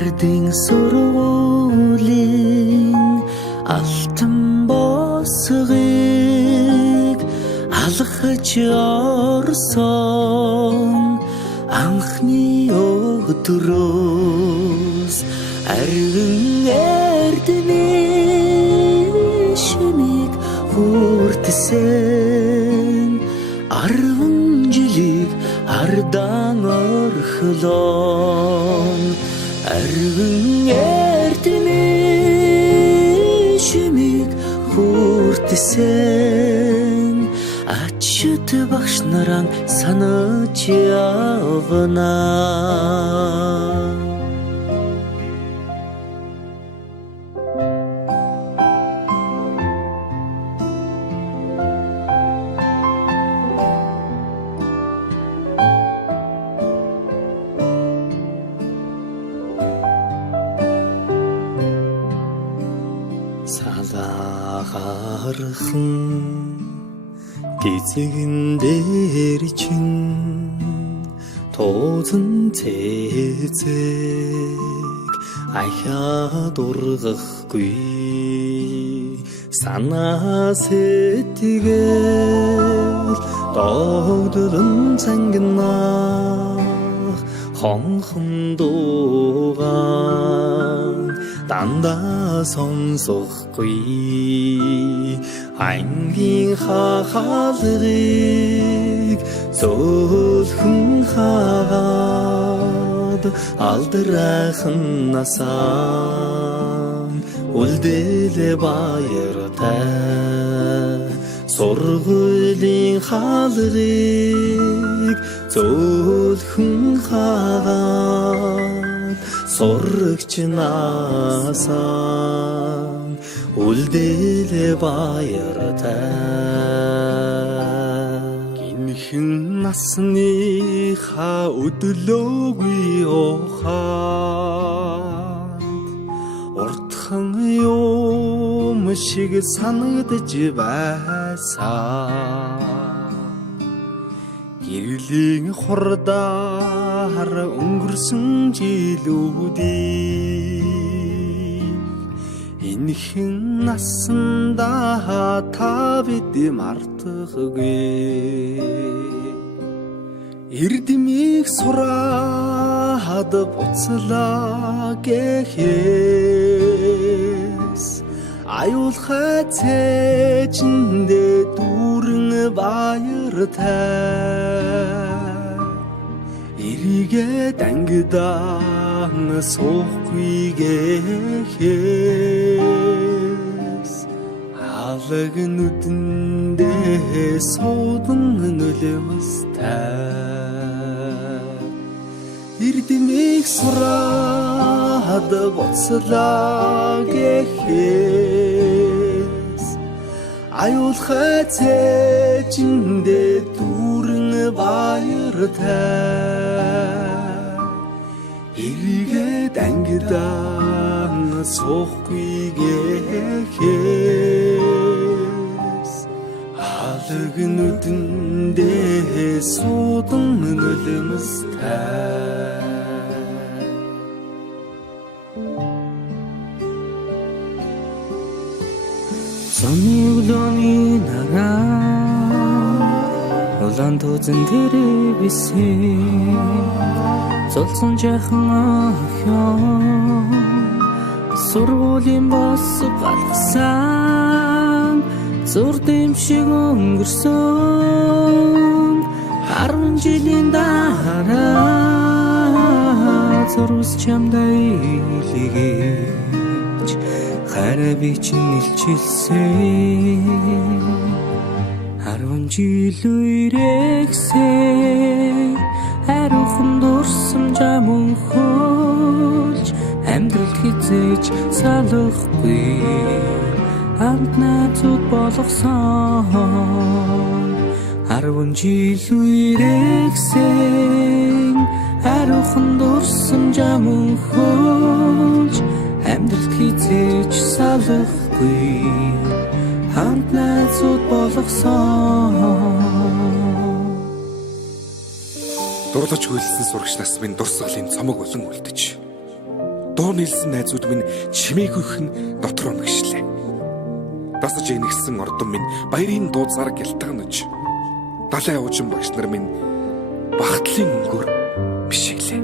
ардын сургуулийн алтан босгыг алхаж орсон анхны өдрөөс арвин эрдмийн шимийг хүртсэн 10 жилийг ардан орхлон арвин эрдмийн шимийг хүртсэн ачид багш наран санаж явна. Салахархан гизэгэн дээр чин тоозон цэцэг ахаад ургахгүй санаа сэтгэл догдолн цангинах хонхон дуугаан дандаа сонсохгүй ангийн хахалрыг зөөлхөн хаад алдрайхан насаа үлдээлээ баяртай сургуулийн хаалрыг зөөлхөн хаад сурагч насаа үлдээлээ баяртай гинхэн насныхаа өдлөөгүй ухаанд уртхан юм шиг санагдж байсан гэрлийн хурдаар өнгөрсөн жилүүдийг энэхэн насандаа та бид мартахгүй эрдмийг сураад буцлаа гэхээс аюулхай цээжиндээ дүүрэн баяртай эрийгээ дангидаан суухгүй гэхээс алаг нүдэндээ суудан нөлөөстэй эрдмийг сураад буцлаа гэхээс аюулхай цээжиндээ дүүрэн баяртай эрийгээ дангидаан суухгүй гэхээс алаг нүдэндээ суудан нөлөөстэй Сони улооны нараа улаан тузан дээрээ бисэн золсон жаахан охин сургуулийн бос галгасан зур дэмшиг өнгөрсөн 10 жилийн дараа зурс чамдаа илгээж хараа би чинь илчилсэн 10 жил үрэгсээ хариухан дурсам жамун хөлж амьдралд хизээж салахгүй хамт найзууд болгосон 10 жил үрэгсээ хариухан дурсам жамун хөлж амьдралд хизээж салахгүй хамт найзууд болгосон дурлаж хөлсөн сурагч нас минь дурсгалын цомог болон үлдэж Дуу нийлсэн найзууд минь чимээгүйхэн дотроо мэгшлээ. Дасаж энэгсэн ордон минь баярын дуудсаар гялтганаж. Далай уужин багш нар минь багтлын өнгөөр бишиглээ.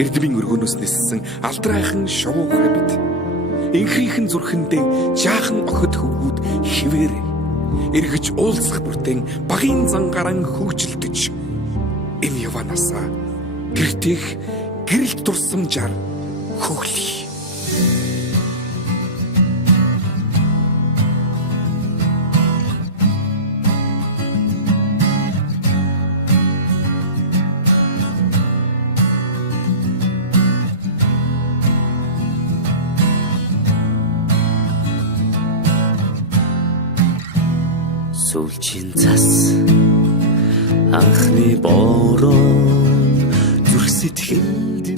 Эрдмийн өргөнөөс ниссэн алдрайхан шувуу хэбит. Инхрийнхэн зүрхэндээ жаахан охид хөвгүүд хിവэрэ. Эргэж уулзах бүртэн багийн зангаран хөвчлөдөж. Энэ яванасаа гэртэх гэрэлт турсамжаар хөглөе. Сүүлчийн цас анхны бороо зүрх сэтгэлд